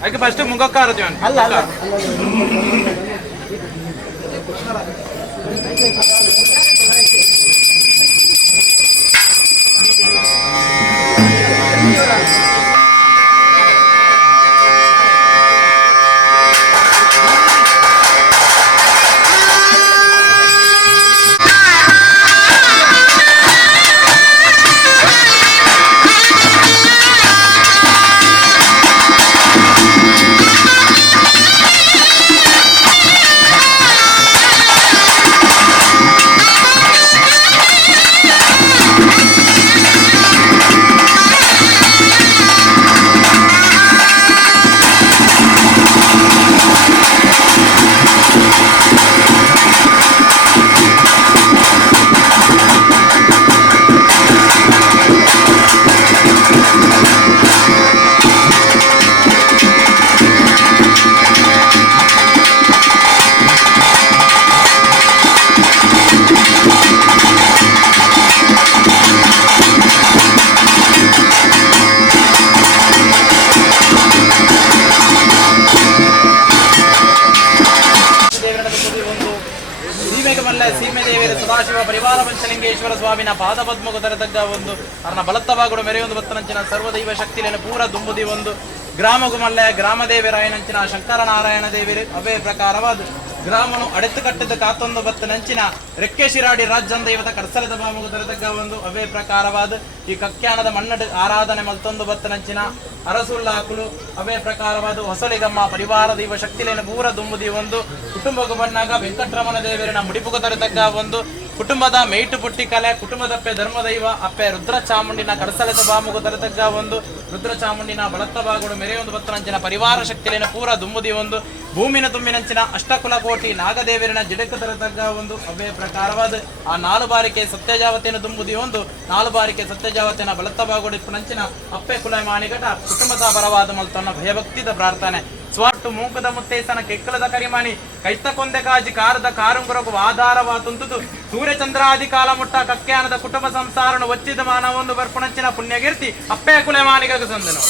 ಅದಕ್ಕೆ ಫಸ್ಟ್ ಮುಖಕ್ಕಾರ ಅಲ್ಲ ಅಲ್ಲ ಸದಾಶಿವ ಪರಿವಾರ ಪಂಚಲಿಂಗೇಶ್ವರ ಸ್ವಾಮಿನ ಪಾದಪದ್ಮಗೂ ತರತಕ್ಕ ಒಂದು ಅರ್ನ ಬಲತ್ತವಾಗುಡು ಮೆರೆಯೊಂದು ಬತ್ತನಂಚಿನ ಸರ್ವದೈವ ಶಕ್ತಿಲೇನ ಪೂರ ದುಂಬುದಿ ಒಂದು ಗ್ರಾಮಗು ಮಲ್ಲೆ ಗ್ರಾಮದೇವರಾಯನಂಚಿನ ಶಂಕರನಾರಾಯಣ ದೇವಿರು ಅವೇ ಪ್ರಕಾರವಾದ ಗ್ರಾಮನು ಅಡೆತು ಕಟ್ಟಿದ ಕಾತೊಂದು ಬತ್ತನಂಚಿನ ರೆಕ್ಕೆ ಶಿರಾಡಿ ರಾಜ್ಯಂದ ಇವತ್ತ ಕಡಸಲದ ಬಾಮಗು ತರತಕ್ಕ ಒಂದು ಅವೇ ಪ್ರಕಾರವಾದ ಈ ಕಕ್ಯಾಣದ ಮನ್ನಡ ಆರಾಧನೆ ಮಲ್ತೊಂದು ಬತ್ತನಂಚಿನ ಅರಸುಲ್ಲಾಕುಲು ಅವೇ ಪ್ರಕಾರವಾದ ಹೊಸಲಿಗಮ್ಮ ಪರಿವಾರ ದೈವ ಶಕ್ತಿಲೇನ ಪೂರ ದುಂಬುದಿ ಒಂದು ಕುಟುಂಬಗೂ ಬಂದಾಗ ವೆಂಕಟರಮಣ ದೇವರಿನ ಮುಡಿಪುಗು ತರತಕ್ಕ ಒಂದು ಕುಟುಂಬದ ಮೇಟು ಪುಟ್ಟಿ ಕಲೆ ಕುಟುಂಬದಪ್ಪೆ ಧರ್ಮದೈವ ಅಪ್ಪೆ ರುದ್ರ ಚಾಮುಂಡಿನ ಕಡಸಲೆತ ಬಾಮುಗು ತರತಕ್ಕ ಒಂದು ರುದ್ರ ಚಾಮುಂಡಿನ ಬಳತ್ತ ಬಾಗುಡು ಮೆರೆಯೊಂದು ಬತ್ತನಂಚಿನ ಪರಿವಾರ ಶಕ್ತಿಲೇನ ಪೂರ ದುಂಬುದಿ ಒಂದು ಭೂಮಿನ ತುಂಬಿನಂಚಿನ ಅಷ್ಟಕುಲ ಕೋಟಿ ನಾಗದೇವರಿನ ಜಿಡಕ ತರತಕ್ಕ ಒಂದು ಅವೇ ಪ್ರಕಾರವಾದ ಆ 4 ಬಾರಿಕೆ ಸತ್ಯಜಾವತಿನ ದುಂಬುದಿ ಒಂದು 4 ಬಾರಿಕೆ ಸತ್ಯಜಾವತಿನ ಬಳತ್ತ ಬಾಗುಡು ನಂಚಿನ ಅಪ್ಪೆ ಕುಲ ಮಾಣಿಗಟ ಕುಟುಂಬದ ಪರವಾದ ಮಲ್ತನ್ನ ಭಯಭಕ್ತಿದ ಪ್ರಾರ್ಥನೆ ಸ್ವಾಟ್ಟು ಮೂಕದ ಮುತ್ತೇಸನ ಕೆಕ್ಕಲದ ಕರಿಮಾಣಿ ಕೈತ ಕೊಂದೆ ಕಾಜಿ ಕಾರದ ಕಾರುಂಗುರಕು ಆಧಾರವ ತುಂತುದು ಸೂರ್ಯಚಂದ್ರಾದಿ ಕಾಲ ಮುಟ್ಟ ಕಕ್ಯಾನದ ಕುಟುಂಬ ಸಂಸಾರನು ಒಚ್ಚಿದ ಮಾನವೊಂದು ಬರ್ಪುಣಂಚಿನ ಪುಣ್ಯಕೀರ್ತಿ ಅಪ್ಪೆ ಕುಲೆ ಮಾಣಿಗಗ ಸಂದನು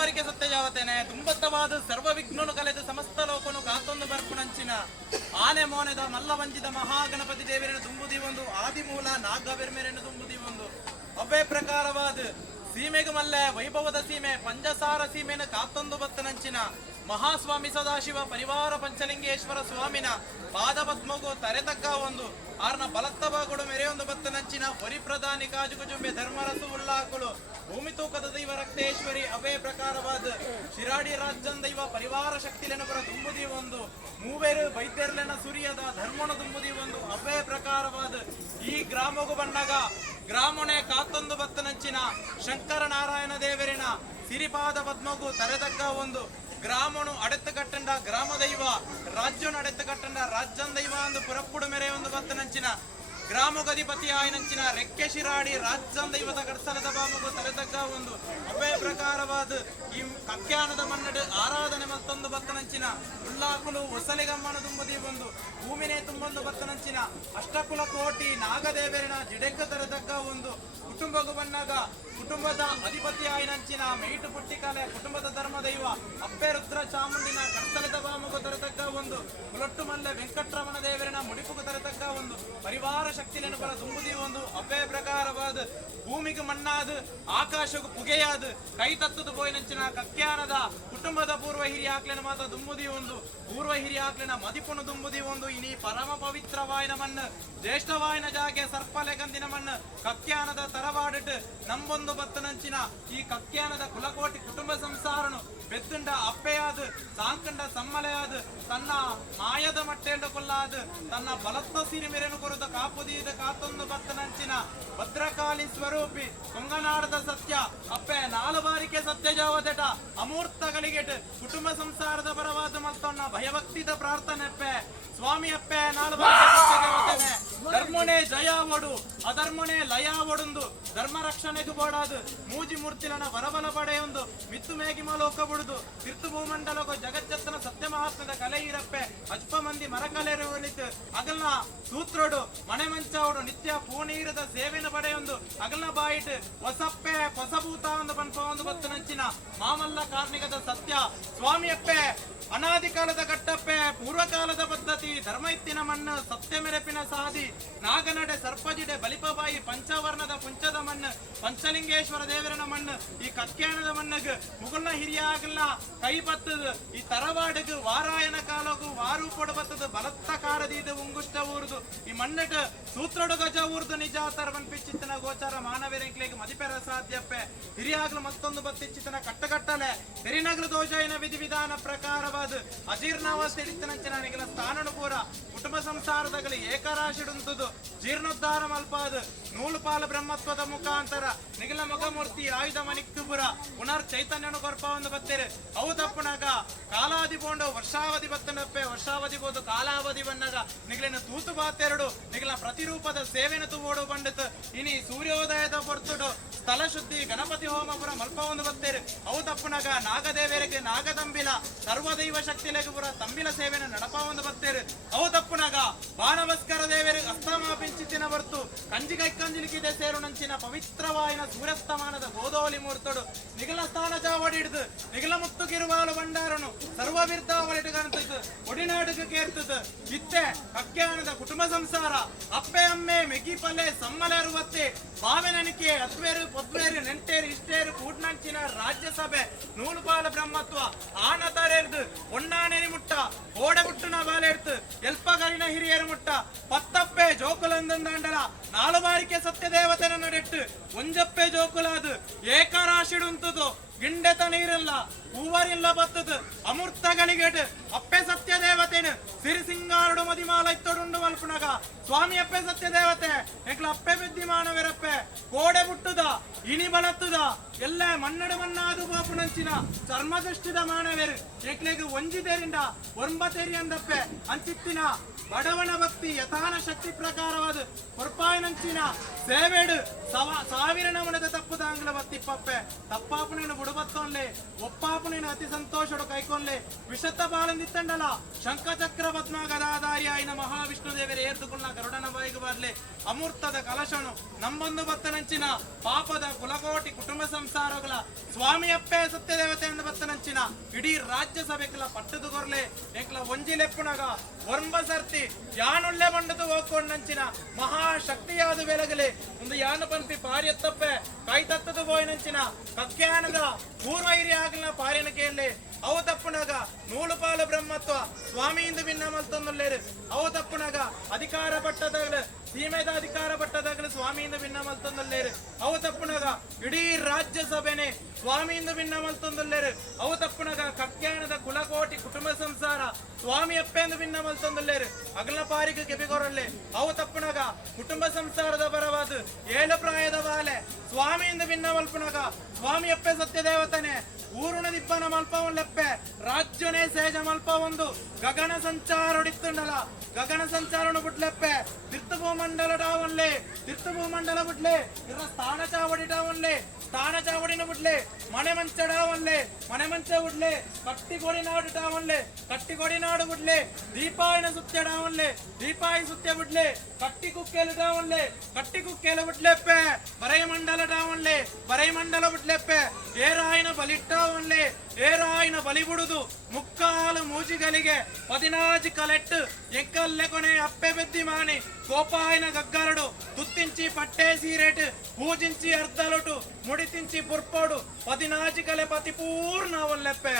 ಬಾರಿಕೆ ಸತ್ಯ ಜಾವತೇನೆ ತುಂಬತ್ತವಾದ ಸರ್ವ ವಿಘ್ನನು ಕಲೆದು ಸಮಸ್ತ ಲೋಕನು ಕಾತೊಂದು ಬರ್ಪುಣಂಚಿನ ಆನೆ ಮೋನೆದ ಮಲ್ಲ ವಂಜಿದ ಮಹಾಗಣಪತಿ ದೇವರನ್ನು ತುಂಬುದಿ ಒಂದು ಆದಿಮೂಲ ನಾಗವೆರ್ಮೆರನ್ನು ತುಂಬುದಿ ಒಂದು ಒಬ್ಬೇ ಪ್ರಕಾರವಾದ ಸೀಮೆಗೆ ಮಲ್ಲೆ ವೈಭವದ ಸೀಮೆ ಪಂಜಸಾರ ಸೀಮೆನ ಕಾತೊಂದು ಬತ್ತನಂಚಿನ ಮಹಾಸ್ವಾಮಿ ಸದಾಶಿವ ಪರಿವಾರ ಪಂಚಲಿಂಗೇಶ್ವರ ಸ್ವಾಮಿನ ಪಾದಪದ್ಮಗು ತರೆತಕ್ಕ ಒಂದು ಆರ್ನ ಬಲತ್ತಬಾಗುಡು ಮೆರೆಯೊಂದು ಬತ್ತನಂಚಿನ ಹೊರಿ ಪ್ರಧಾನಿ ಕಾಜುಗುಜುಂಬೆ ಧರ್ಮರಸು ಉಲ್ಲಾಕುಳು ಭೂಮಿ ತೂಕದ ದೈವ ರಕ್ತೇಶ್ವರಿ ಅವೇ ಪ್ರಕಾರವಾದ ಶಿರಾಡಿ ರಾಜ್ಯನ್ ದೈವ ಪರಿವಾರ ಶಕ್ತಿಲೆನ ಪುರ ತುಂಬುದಿ ಒಂದು ಮೂವೇರು ವೈದ್ಯರ್ಲೆನ ಸುರಿಯದ ಧರ್ಮನ ತುಂಬುದಿ ಒಂದು ಅವೇ ಪ್ರಕಾರವಾದ ಈ ಗ್ರಾಮಗು ಬಂಡಾಗ ಗ್ರಾಮನೆ ಕಾತೊಂದು ಬತ್ತನಂಚಿನ ಶಂಕರ ನಾರಾಯಣ ದೇವರಿನ ಸಿರಿಪಾದ ಪದ್ಮಗು ತರೆದಕ್ಕ ಒಂದು ಗ್ರಾಮನು ಅಡೆತ್ತು ಕಟ್ಟಂಡ ಗ್ರಾಮ ದೈವ ರಾಜ್ಯನು ಅಡೆತ್ತು ಕಟ್ಟಂಡ ರಾಜ್ಯನ್ ದೈವ ಒಂದು ಪುರಪ್ಪುಡು ಮೆರೆ ಒಂದು ಬತ್ತನಂಚಿನ ಗ್ರಾಮಗಧಿಪತಿ ಆಯ್ನಂಚಿನ ರೆಕ್ಕೆ ಶಿರಾಡಿ ರಾಜ್ಯನ್ ದೈವದ ಕಡಸಲದ ಬಾಮಗು ತರೆದಕ್ಕ ಒಂದು ಅವೇ ಪ್ರಕಾರವಾದ ಈ ಕಕ್ಯಾನದ ಮನ್ನಡು ಆರಾಧನೆ ಮತ್ತೊಂದು ಬತ್ತನಂಚಿನ ಉಲ್ಲಾಕುಲು ಹೊಸಲಿಗಮ್ಮನ ತುಂಬುದಿ ಒಂದು ಭೂಮಿನೇ ತುಂಬೊಂದು ಬತ್ತನಂಚಿನ ಅಷ್ಟಕುಲ ಕೋಟಿ ನಾಗದೇವರಿನ ಜಿಡೆಕ್ಕ ತರೆದಕ್ಕ ಒಂದು ಕುಟುಂಬಗೂ ಬಂದಾಗ ಕುಟುಂಬದ ಅಧಿಪತಿ ಆಯ್ನಂಚಿನ ಮೇಟು ಪುಟ್ಟಿಕಲೆ ಕುಟುಂಬದ ಧರ್ಮ ದೈವ ಅಪ್ಪೆ ರುದ್ರ ಚಾಮುಂಡಿನ ಕರ್ತಲದ ಬಾಮಗು ತರತಕ್ಕ ಒಂದು ಮುಲೊಟ್ಟು ಮಲ್ಲೆ ವೆಂಕಟರಮಣ ದೇವರಿನ ಮುಡಿಪುಗು ತರತಕ್ಕ ಒಂದು ಪರಿವಾರ ಶಕ್ತಿ ನೆನಪರ ತುಂಬುದಿ ಒಂದು ಅಪ್ಪೆ ಪ್ರಕಾರವಾದ ಭೂಮಿಗೆ ಮಣ್ಣಾದ ಆಕಾಶಕ್ಕೂ ಪುಗೆಯಾದ ಕೈ ತತ್ತದು ಬೋಯ್ನಂಚಿನ ಕಕ್ಯಾನದ ಕುಟುಂಬದ ಪೂರ್ವ ಹಿರಿಯ ಆಕ್ಲಿನ ಮಾತ್ರ ದುಂಬುದಿ ಒಂದು ಪೂರ್ವ ಹಿರಿಯ ಆಕ್ಲಿನ ಮದಿಪುನು ದುಂಬುದಿ ಒಂದು ಇನಿ ಪರಮ ಪವಿತ್ರವಾಯಿನ ಮಣ್ಣು ಜ್ಯೇಷ್ಠವಾಯಿನ ಜಾಗೆ ಸರ್ಪಲೆ ಗಂದಿನ ಮಣ್ಣು ಕಕ್ಯಾನದ ತರವಾಡಿಟ್ಟು ನಂಬೊಂದು ಬತ್ತನಂಚಿನ ಈ ಕಕ್ಯಾನದ ಕುಲಕೋಟಿ ಕುಟುಂಬ ಸಂಸಾರನು ಬೆತ್ತುಂಡ ಅಪ್ಪೆಯಾದ ಸಾಂಕಂಡ ಸಮ್ಮಲೆಯಾದ ತನ್ನ ಮಾಯದ ಮಟ್ಟೆಂಡ ಕೊಲ್ಲಾದ ತನ್ನ ಬಲತ್ತ ಸಿರಿಮೆರೆನು ಕೊರದ ಕಾಪುದೀದ ಕಾತೊಂದು ಬತ್ತನಂಚಿನ ಭದ್ರಕಾಳಿ ಸ್ವರೂಪಿ ಕೊಂಗನಾಡದ ಸತ್ಯ ಅಪ್ಪೆ ನಾಲು ಬಾರಿಕೆ ಸತ್ಯ ಜಾವದಟ ಅಮೂರ್ತಗಳಿಗೆಟ್ ಕುಟುಂಬ ಸಂಸಾರದ ಪರವಾದ ಮತ್ತೊನ್ನ ಭಯಭಕ್ತಿದ ಪ್ರಾರ್ಥನೆ ಅಪ್ಪೆ ಸ್ವಾಮಿ ಅಪ್ಪೆ ನಾಲು ಬಾರಿಕೆ ಧರ್ಮನೇ ಜಯ ಒಡು ಅಧರ್ಮನೇ ಲಯ ಒಡುಂದು ಧರ್ಮ ರಕ್ಷಣೆಗೂ ಬೋಡಾದು ಮೂಜಿ ಮೂರ್ತಿಲನ ಬರಬಲ ಪಡೆಯೊಂದು ಮಿತ್ತು ಮೇಗಿಮ ಲೋಕ ಬಿಡುದು ತೀರ್ತು ಭೂಮಂಡಲಗೋ ಜಗಜ್ಜತ್ತನ ಸತ್ಯ ಮಹಾತ್ಮದ ಕಲೆ ಇರಪ್ಪೆ ಅಜ್ಪ ಮಂದಿ ಮರಕಲೆರು ಒಳಿತು ಅಗಲ್ನ ಸೂತ್ರೋಡು ಮನೆ ಮಂಚವಡು ನಿತ್ಯ ಪೂನೀರದ ಸೇವೆನ ಪಡೆಯೊಂದು ಅಗಲ್ನ ಬಾಯಿಟ್ ಹೊಸಪ್ಪೆ ಹೊಸಭೂತ ಒಂದು ಪನ್ಪ ಒಂದು ಬತ್ತು ನಂಚಿನ ಮಾಮಲ್ಲ ಕಾರ್ಣಿಕದ ಸತ್ಯ ಸ್ವಾಮಿ ಅಪ್ಪೆ ಅನಾದಿ ಕಾಲದ ಕಟ್ಟಪ್ಪೆ ಪೂರ್ವಕಾಲದ ಪದ್ಧತಿ ಧರ್ಮ ಇತ್ತಿನ ಮಣ್ಣು ಸತ್ಯ ಮೆರೆಪಿನ ಸಾದಿ ನಾಗನಡೆ ಸರ್ಪಜಿಡೆ ಬಲಿಪಬಾಯಿ ಪಂಚವರ್ಣದ ಪುಂಚದ ಮಣ್ಣು ಪಂಚಲಿಂಗೇಶ್ವರ ದೇವರನ ಮಣ್ಣು ಈ ಕಕ್ಯಾನದ ಮಣ್ಣಗ ಮುಗುಲ್ನ ಹಿರಿಯ ಆಗಲ್ಲ ಕೈ ಬತ್ತದು ಈ ತರವಾಡಗು ವಾರಾಯನ ಕಾಲಗು ವಾರೂಪೊಡು ಬತ್ತದು ಬಲತ್ತ ಕಾರದೀದು ಉಂಗುಷ್ಟ ಊರ್ದು ಈ ಮಣ್ಣಟ ಸೂತ್ರಡು ಗಜ ಊರ್ದು ನಿಜ ತರವನ್ ಪಿಚ್ಚಿತ್ತನ ಗೋಚಾರ ಮಾನವರೆಂಕ್ಲೆಗೆ ಮದಿಪೆರ ಸಾಧ್ಯಪ್ಪೆ ಹಿರಿಯಾಗ್ಲು ಮತ್ತೊಂದು ಬತ್ತಿಚ್ಚಿತನ ಕಟ್ಟಗಟ್ಟಲೆ ತೆರಿನಗಲು ದೋಷಾಯನ ವಿಧಿವಿಧಾನ ಪ್ರಕಾರವಾದ ಅಜೀರ್ಣಾವಸ್ಥೆ ಇತ್ತನಂಚಿನ ನಿಗಲ ಸ್ಥಾನನು ಪೂರ ಕುಟುಂಬ ಸಂಸಾರದಲ್ಲಿ ಏಕರಾಶಿಡುಂತದು ಜೀರ್ಣೋದ್ಧಾರ ಮಲ್ಪಾದ ನೂಲುಪಾಲ ಬ್ರಹ್ಮತ್ವದ ಮುಖಾಂತರ ನಿಗಲ ಮಗಮೂರ್ತಿ ಆಯುಧ ಮನಿಕ್ತುಪುರ ಪುನರ್ ಚೈತನ್ಯನು ಕೊರ್ಪ ಒಂದು ಬತ್ತೇರೆ ಅವು ತಪ್ಪನಾಗ ಕಾಲಾವಧಿ ಬೋಂಡು ವರ್ಷಾವಧಿ ಬತ್ತನಪ್ಪೆ ವರ್ಷಾವಧಿ ಬೋದು ಕಾಲಾವಧಿ ಬಂದಾಗ ನಿಗಲಿನ ತೂತು ಬಾತೆರಡು ನಿಗಲ ಪ್ರತಿರೂಪದ ಸೇವೆನ ತುಬೋಡು ಬಂಡಿತು ಇನಿ ಸೂರ್ಯೋದಯದ ಹೊರ್ತುಡು ಸ್ಥಳ ಶುದ್ಧಿ ಗಣಪತಿ ಹೋಮಪುರ ಮಲ್ಪ ಒಂದು ಬತ್ತೇರು ಅವು ತಪ್ಪನಾಗ ನಾಗದೇವರಿಗೆ ನಾಗದಂಬಿಲ ಸರ್ವದೈವ ಶಕ್ತಿಲೆಗೆ ಪುರ ತಂಬಿಲ ಸೇವೆನ ನಡಪ ಒಂದು ಬತ್ತೇರು ಅವು ತಪ್ಪನಾಗ ಬಾಣಭಸ್ಕರ ದೇವರಿಗೆ ಅಸ್ತಮಾಪಿಂಚಿತಿನ ಬರ್ತು ಕಂಜಿಗೈ ಕಂಜಿಲಿಕ್ಕಿದೆ ಸೇರು ನಂಚಿನ ಪವಿತ್ರವಾಯಿನ ಸೂರ್ಯಸ್ತಮಾನದ ಗೋದೋಲಿ ಮೂರ್ತಡು ನಿಗಲ ಸ್ಥಾನ ಜಾವಡಿ ಹಿಡಿದು ನಿಗಲ ಮುತ್ತು ಕಿರುವಾಲು ಬಂಡಾರನು ಸರ್ವ ಬಿರ್ತಾವಳಿಟ್ಟು ಕಾಣ್ತದ ಒಡಿನಾಡುಗೆ ಕೇರ್ತದ ಇತ್ತೆ ಕಕ್ಯಾನದ ಕುಟುಂಬ ಸಂಸಾರ ಅಪ್ಪೆ ಅಮ್ಮೆ ಮೆಗಿ ಪಲ್ಲೆ ಸಮ್ಮಲೆ ಅರುವತ್ತೆ ಬಾವೆನನಿಕೆ ಅತ್ವೇರು ಪೊದ್ವೇರು ನೆಂಟೇರು ಇಷ್ಟೇರು ಕೂಡ್ನಂಚಿನ ರಾಜ್ಯಸಭೆ ನೂಲುಪಾಲ ಬ್ರಹ್ಮತ್ವ ಆನತಾರೆರ್ದು ಒಣ್ಣಾಣೆನಿ ಮುಟ್ಟ ಓಡೆ ಮುಟ್ಟುನ ಬಾಲೆರ್ತು ಎಲ್ಪಗರಿನ ಹಿರಿಯರು ಮುಟ್ಟ ಪತ್ತಪ್ಪೆ ಜೋಕುಲಂದಂದಾಂಡಲ ನಾಲು ಬಾರಿಕೆ ಸತ್ಯ ದೇವತೆನ ನಡೆಟ್ಟು ಒಂಜಪ್ಪೆ ಜೋಕುಲಾದು ಏಕರಾಶಿಡುಂತದು ಗಿಂಡೆತ ನೀರಿಲ್ಲ ಹೂವರಿಲ್ಲ ಬತ್ತದು ಅಮೂರ್ತಗಳಿಗೆಟ್ ಅಪ್ಪೆ ಸತ್ಯ ದೇವತೆನು ಸಿರಿ ಸಿಂಗಾರುಡು ಮದಿಮಾಲ ಇತ್ತೊಡುಂಡು ಮಲ್ಪುನಗ ಸ್ವಾಮಿ ಅಪ್ಪೆ ಸತ್ಯ ದೇವತೆ ಏಕ್ಲ ಅಪ್ಪೆ ಬೆದ್ದಿ ಮಾನವೆರಪ್ಪೆ ಕೋಡೆ ಬುಟ್ಟುದ ಇನಿ ಬಲತ್ತುದ ಎಲ್ಲ ಮನ್ನಡು ಮನ್ನಾದು ಗೋಪುನಂಚಿನ ಚರ್ಮದಷ್ಟಿದ ಮಾನವೇರು ಏಕ್ಲೆಗೆ ಒಂಜಿದೇರಿಂದ ಒಂಬತ್ತೇರಿ ಅಂದಪ್ಪೆ ಅಂಚಿತ್ತಿನ ಬಡವನ ಭಕ್ತಿ ಯಥಾನ ಶಕ್ತಿ ಪ್ರಕಾರವಾದ ಹೊರಪಾಯನಂಚಿನ ಸೇವೆಡು ಸಾವಿರ ನಮನದ ತಪ್ಪುದ ಆಂಗ್ಲ ಬತ್ತಿಪ್ಪಪ್ಪೆ ತಪ್ಪಾಪುನೇನು ಬುಡಬತ್ತೋನ್ಲೆ ಒಪ್ಪಾಪುನೇನು ಅತಿ ಸಂತೋಷಡು ಕೈಕೊಂಡ್ಲೆ ವಿಷತ್ತ ಬಾಳಂದಿತ್ತಂಡಲ ಶಂಖಚಕ್ರ ಪದ್ಮ ಗದಾಧಾರಿ ಆಯ್ನ ಮಹಾವಿಷ್ಣು ದೇವರ ಏರ್ದುಕೊಂಡ ಗರುಡನ ಬಾಯಿಗೆ ಬರ್ಲೆ ಅಮೂರ್ತದ ಕಲಶನು ನಂಬೊಂದು ಬತ್ತನಂಚಿನ ಪಾಪದ ಕುಲಕೋಟಿ ಕುಟುಂಬ ಸಂಸಾರಗಳ ಸ್ವಾಮಿಯಪ್ಪೆ ಸತ್ಯದೇವತೆ ಎಂದು ಬತ್ತನಂಚಿನ ಇಡೀ ರಾಜ್ಯಸಭೆಗಳ ಪಟ್ಟದು ಕೊರ್ಲೆ ಏಕ್ಲ ಒಂಜಿಲೆಪ್ಪುನಗ ಒಂಬ ಸರ್ತಿ ಯಾನುಳ್ಳೆ ಬಂಡದು ಹೋಗ್ಕೊಂಡಂಚಿನ ಮಹಾಶಕ್ತಿಯಾದ ಬೆಳಗಲೆ ಒಂದು ಯಾನು ಪಂಪಿ ಪಾರ್ಯತ್ತಪ್ಪೆ ಕೈತತ್ತದು ಬೋಯ್ನಂಚಿನ ಕಕ್ಯಾನದ ಪೂರ್ವ ಹಿರಿಯ ಆಗಲಿನ ಪಾರ್ಯನಕೆಯಲ್ಲಿ ಅವು ತಪ್ಪುನಾಗ ನೂಲು ಪಾಲು ಬ್ರಹ್ಮತ್ವ ಸ್ವಾಮಿಯಿಂದ ಭಿನ್ನ ಮಲ್ತೊಂದುಲ್ಲೇರು ಅವು ತಪ್ಪುನಾಗ ಅಧಿಕಾರ ಪಟ್ಟದಾಗಲು ಸೀಮೆದ ಅಧಿಕಾರ ಪಟ್ಟದಾಗಲು ಸ್ವಾಮಿಯಿಂದ ಭಿನ್ನ ಮಲ್ತೊಂದುಲ್ಲೇರು ಅವು ತಪ್ಪುನಾಗ ಇಡೀ ರಾಜ್ಯಸಭೆನೆ ಸ್ವಾಮಿಯಿಂದ ಭಿನ್ನ ಮಲ್ತೊಂದುಲ್ಲೇರು ಅವು ತಪ್ಪುನಾಗ ಕಕ್ಯಾನದ ಕುಲಕೋಟಿ ಕುಟುಂಬ ಸಂಸಾರ ಸ್ವಾಮಿ ಅಪ್ಪೆಂದು ಭಿನ್ನ ಮಲ್ತೊಂದುಲ್ಲೇರು ಅಗಲ ಪಾರಿಗೆ ಕೆಬಿಗೊರಲ್ಲೇ ಅವು ತಪ್ಪುನಾಗ ಕುಟುಂಬ ಸಂಸಾರದ ಪರವಾದ 7 ಪ್ರಾಯದ ಬಾಲೆ ಸ್ವಾಮಿಯಿಂದ ಭಿನ್ನ ಮಲ್ಪುನಾಗ ಸ್ವಾಮಿ ಅಪ್ಪೆ ಸತ್ಯ ದೇವತನೆ ಊರುಣ ದಿಬ್ಬನ ಮಲ್ಪ ಲೆಪ್ಪೆ ರಾಜ್ಯನೇ ಸೇಜ ಮಲ್ಪ ಒಂದು ಗಗನ ಸಂಚಾರ ಹೊಡಿತ್ತುಂಡಲ ಗಗನ ಸಂಚಾರನು ಬಿಡ್ಲೆಪ್ಪೆ ತೀರ್ಥಭೂಮಂಡಲ ಡಾವನ್ಲೆ ತೀರ್ಥಭೂಮಂಡಲ ಬಿಡ್ಲೆ ಇರ ಸ್ಥಾನ ಚಾವಡಿ ಡಾವನ್ಲೆ ಸ್ಥಾನ ಚಾವಡಿನ ಬಿಡ್ಲೆ ಮನೆ ಮಂಚ ಡಾವನ್ಲೆ ಮನೆ ಮಂಚ ಬಿಡ್ಲೆ ಕಟ್ಟಿಕೊಡಿ ನಾಡು ಡಾವನ್ಲೆ ಕಟ್ಟಿಕೊಡಿ ನಾಡು ಬಿಡ್ಲೆ ದೀಪಾಯಿನ ಸುತ್ಯ ಡಾವನ್ಲೆ ದೀಪಾಯಿ ಸುತ್ಯ ಬಿಡ್ಲೆ ಕಟ್ಟಿ ಕುಕ್ಕೇಲು ಡಾವನ್ಲೆ ಕಟ್ಟಿ ಕುಕ್ಕೇಲು ಬಿಡ್ಲೆಪ್ಪೆ ಬರೈ ಮಂಡಲ ಡಾವನ್ಲೆ ಬರೈ ಮಂಡಲ ಬಿಡ್ಲೆಪ್ಪೆ ಏರಾಯಿನ ಬಲಿಟ್ಟಾವನ್ಲೆ ಏರಾಯಿನ ಬಲಿ ಬಿಡುದು ಮುಕ್ಕಾಲು ಮೂಜಿಗಳಿಗೆ 14 ಕಲೆಟ್ಟು ಎಕ್ಕಲ್ಲೆ ಕೊನೆ ಅಪ್ಪೆ ಬೆದ್ದಿ ಮಾನಿ ಕೋಪಾಯಿನ ಗಗ್ಗರಡು ತುತ್ತಿಂಚಿ ಪಟ್ಟೆ ಸೀರೆಟ್ ಪೂಜಿಂಚಿ ಅರ್ಧಲೊಟು ಮುಡಿತಿಂಚಿ ಪುರ್ಪೋಡು 14 ಕಲೆ ಪತಿ ಪೂರ್ಣ ಅವಲ್ಲೆಪ್ಪೆ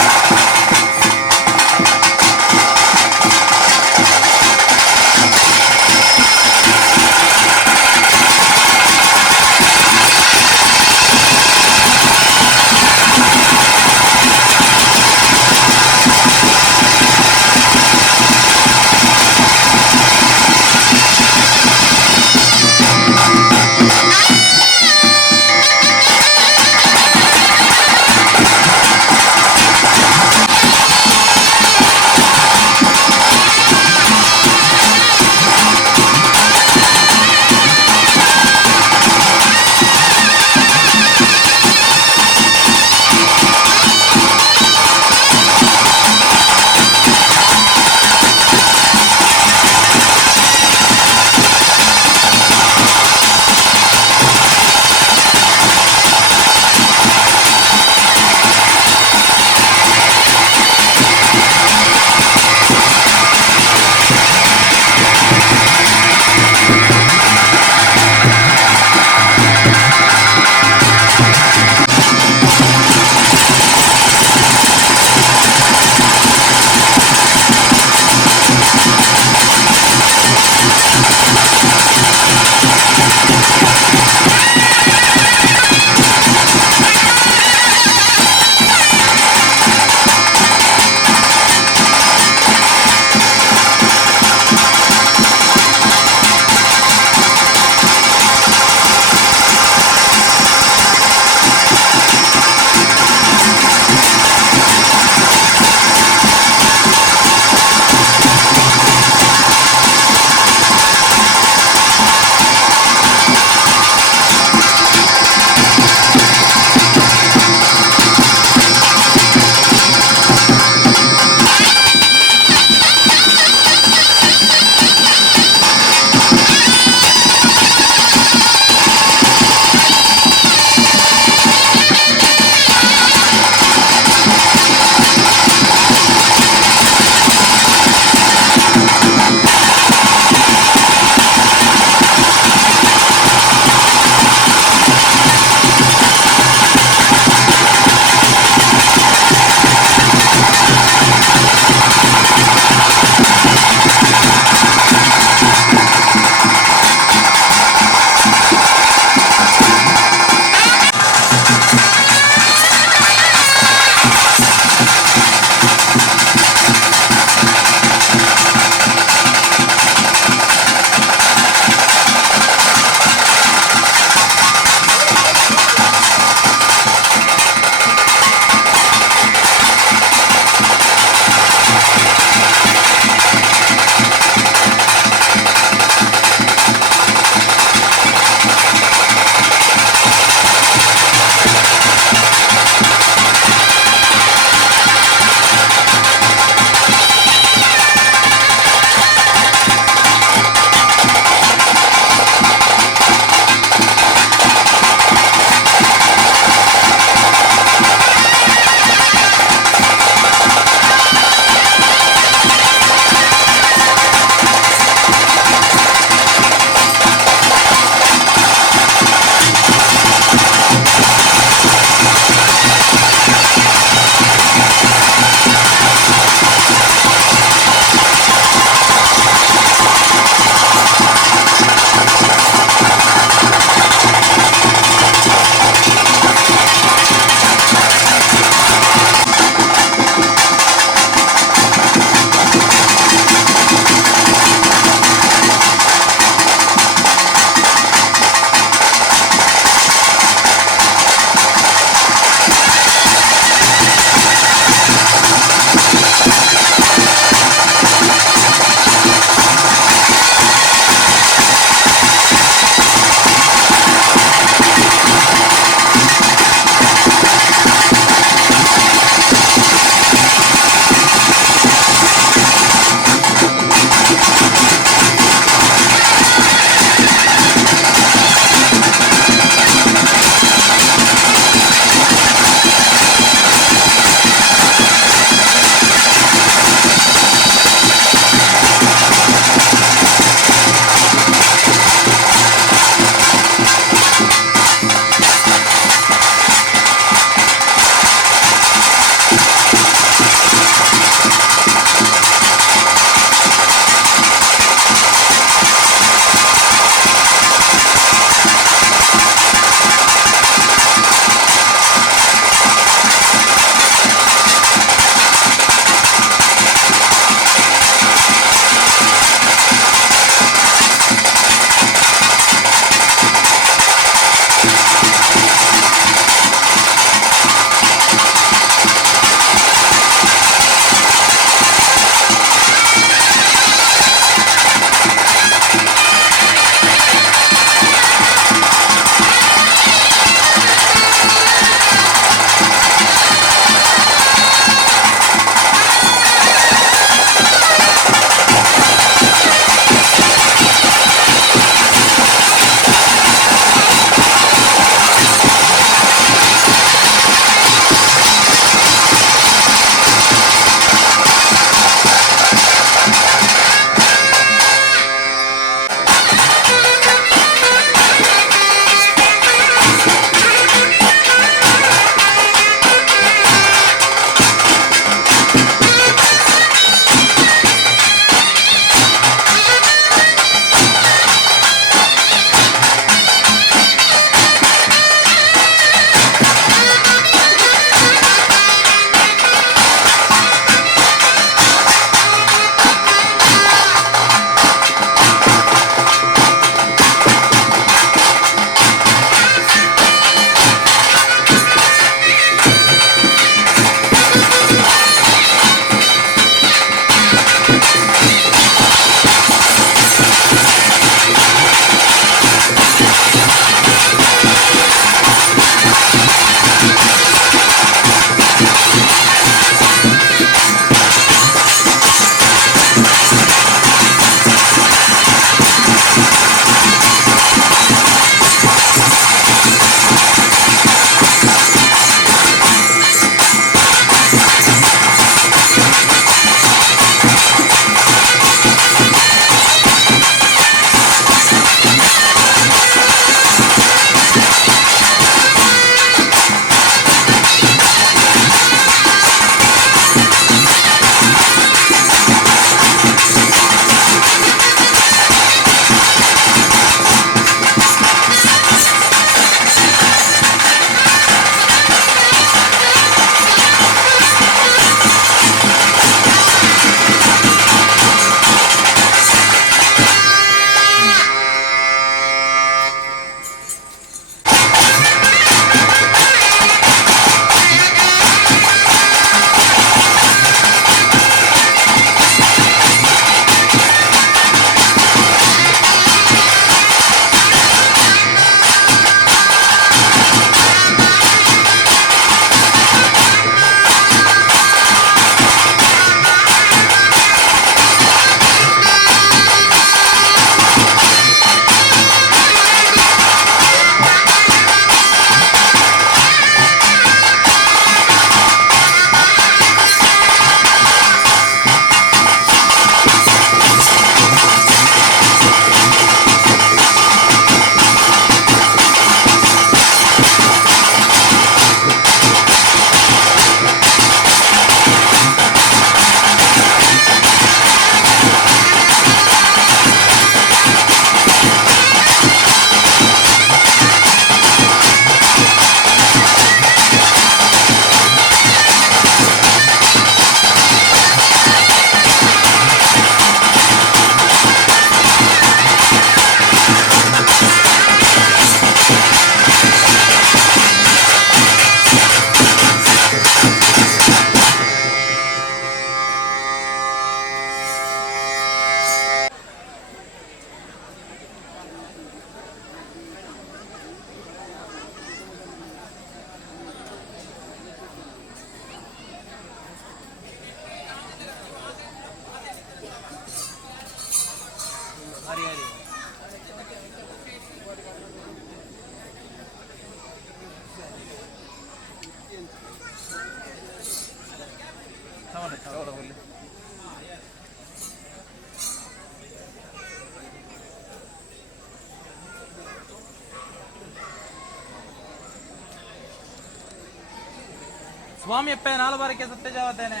ಸ್ವಾಮಿ ಅಪ್ಪ 4 ಬಾರಿಕೆ ಸತ್ಯ ಜಾವತೇನೆ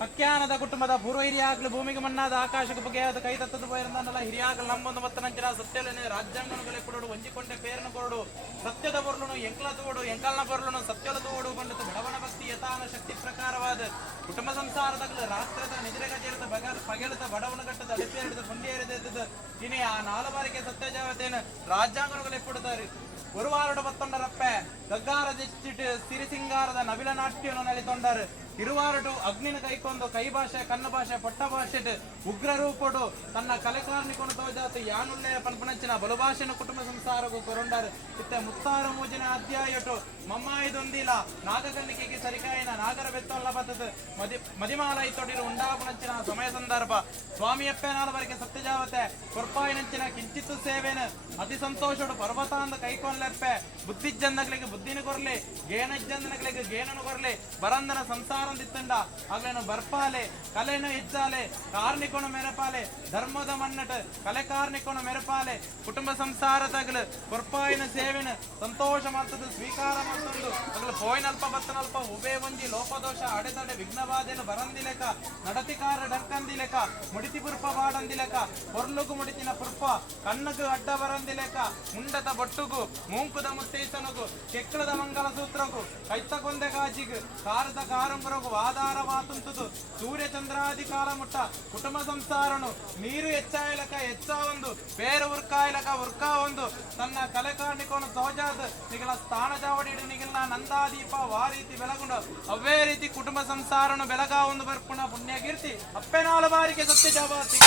ಕಕ್ಯಾನದ ಕುಟುಂಬದ ಪೂರ್ವ ಹಿರಿಯಾಗ್ಲು ಭೂಮಿಗೆ ಮಣ್ಣಾದ ಆಕಾಶಕ್ಕೆ ಬಗೆಯಾದ ಕೈ ತತ್ತದ ಬಯರಂದನಲ್ಲ ಹಿರಿಯಾಗಲು ನಮ್ಮೊಂದು ಮತ್ತನಂಚಿನ ಸತ್ಯಲೇನೆ ರಾಜ್ಯಾಂಗನುಗಳೇ ಕೊಡೋಡು ಒಂಜಿಕೊಂಡೆ ಪೇರನ್ನು ಕೊರಡು ಸತ್ಯದ ಬೊರ್ಲುನು ಎಂಕಲ ತೋಡು ಎಂಕಲ್ನ ಬೊರ್ಲುನು ಸತ್ಯದ ತೋಡು ಕೊಂಡತು ಬಡವನ ಭಕ್ತಿ ಯಥಾನ ಶಕ್ತಿ ಪ್ರಕಾರವಾದ ಕುಟುಂಬ ಸಂಸಾರದಾಗ ರಾತ್ರದ ನಿದ್ರೆ ಗಜೇರಿದ ಪಗೆಲತ ಬಡವನ ಘಟ್ಟದ ಅಡಿಪೆ ಹಿಡಿದ ಪುಂಡಿ ಏರಿದ ಇನಿ ಆ 4 ಬಾರಿಗೆ ಸತ್ಯ ಜಾವತೇನೆ ರಾಜ್ಯಾಂಗನುಗಳೇ ಕೊಡುತ್ತಾರೆ ஒரு வாரோட பத்தொண்டரப்ப ಗಗ್ಗಾರ ಜೆಚ್ಚಿಟ್ಟು ಸಿರಿಸಿಂಗಾರದ ನವಿಲ ನಾಟ್ಯವನ್ನು ನಲಿತೊಂಡರು ಇರುವಾರಡು ಅಗ್ನಿನ ಕೈಕೊಂದು ಕೈ ಭಾಷೆ ಕನ್ನ ಭಾಷೆ ಪಟ್ಟ ಭಾಷೆ ಉಗ್ರ ರೂಪಡು ತನ್ನ ಕಲೆಕಾರ್ನಿಕೊಂಡು ತೋಜಾತು ಯಾನುಳ್ಳೆಯ ಪನ್ಪನಂಚಿನ ಬಲುಭಾಷೆನ ಕುಟುಂಬ ಸಂಸಾರಕ್ಕೂ ಕೊರೊಂಡರು ಇತ್ತೆ ಮುತ್ತಾರ ಮೂಜಿನ ಅಧ್ಯಾಯಟು ಮಮ್ಮಾಯಿದೊಂದಿಲ್ಲ ನಾಗಕನ್ನಿಕೆಗೆ ಸರಿಕಾಯಿನ ನಾಗರ ಬೆತ್ತೊಲ್ಲ ಬತ್ತದು ಮದಿಮಾಲ ಇತ್ತೊಡಿರು ಉಂಡಾಪುನಂಚಿನ ಸಮಯ ಸಂದರ್ಭ ಸ್ವಾಮಿಯಪ್ಪ 4 ಬಾರಿಗೆ ಸತ್ಯಜಾವತೆ ಕೊರ್ಪಾಯಿನಂಚಿನ ಕಿಂಚಿತ್ತು ಸೇವೆನ ಅತಿ ಸಂತೋಷಡು ಪರ್ವತಾಂದ ಕೈಕೊಂಡ್ಲೆಪ್ಪೆ ಬುದ್ಧಿಜ್ಜಂದಗಳಿಗೆ ಬುದ್ಧಿನ ಕೊರ್ಲಿ ಗೇನಜ್ಜಂದನಗಳಿಗೆ ಗೇನನು ಕೊರ್ಲಿ ಬರಂದನ ಸಂಸಾರಂದಿತ್ತಂಡ ಆಗ್ಲೇನು ಬರ್ಪಾಲೆ ಕಲೆನು ಹೆಚ್ಚಾಲೆ ಕಾರ್ನಿಕೊನು ಮೆರಪಾಲೆ ಧರ್ಮದ ಮನ್ನಟ ಕಲೆ ಕಾರ್ನಿಕೊನು ಮೆರಪಾಲೆ ಕುಟುಂಬ ಸಂಸಾರದಾಗಲು ಕೊರ್ಪಾಯಿನ ಸೇವೆನ ಸಂತೋಷ ಮಾಡ್ತದ ಸ್ವೀಕಾರ ಮಾಡ್ತಂದು ಅಗಲು ಪೋಯಿನಲ್ಪ ಬತ್ತನಲ್ಪ ಉಬೇ ಒಂಜಿ ಲೋಪದೋಷ ಅಡೆತಡೆ ವಿಘ್ನವಾದೇನು ಬರಂದಿಲೆಕ ನಡತಿಕಾರ ಡಂಕಂದಿಲೆಕ ಮುಡಿತಿ ಪುರ್ಪ ಬಾಡಂದಿಲೆಕ ಹೊರ್ಲುಗು ಮುಡಿತಿನ ಪುರ್ಪ ಕಣ್ಣಗು ಅಡ್ಡ ಬರಂದಿಲೆಕ ಮುಂಡತ ಬೊಟ್ಟುಗು ಮೂಂಕುದ ಮುತ್ತೈಸನಗು ಕೆಕ್ಕಳದ ಮಂಗಲ ಸೂತ್ರಗು ಕೈತಗೊಂದೆ ಗಾಜಿಗು ಕಾರದ ಕಾರಂಬರಗು ಆಧಾರ ಮಾತುಂತುದು ಸೂರ್ಯ ಚಂದ್ರಾದಿ ಕಾಲ ಮುಟ್ಟ ಕುಟುಂಬ ಸಂಸಾರನು ನೀರು ಹೆಚ್ಚಾಯಲಕ ಹೆಚ್ಚ ಒಂದು ಬೇರೆ ಉರ್ಕಾಯಲಕ ಉರ್ಕ ಒಂದು ತನ್ನ ಕಲೆ ಕಾಣಿಕೊಂಡು ಸಹಜಾದ ನಿಗಲ ಸ್ಥಾನ ಜಾವಡಿಡು ನಿಗಲ ನಂದಾದೀಪ ವಾರೀತಿ ಬೆಳಗುಂಡು ಅವೇ ರೀತಿ ಕುಟುಂಬ ಸಂಸಾರನು ಬೆಳಗ ಒಂದು ಬರ್ಪುಣ ಪುಣ್ಯಕೀರ್ತಿ ಅಪ್ಪೆ 4 ಬಾರಿಗೆ ಸತ್ಯ ಜಾಬಾತಿ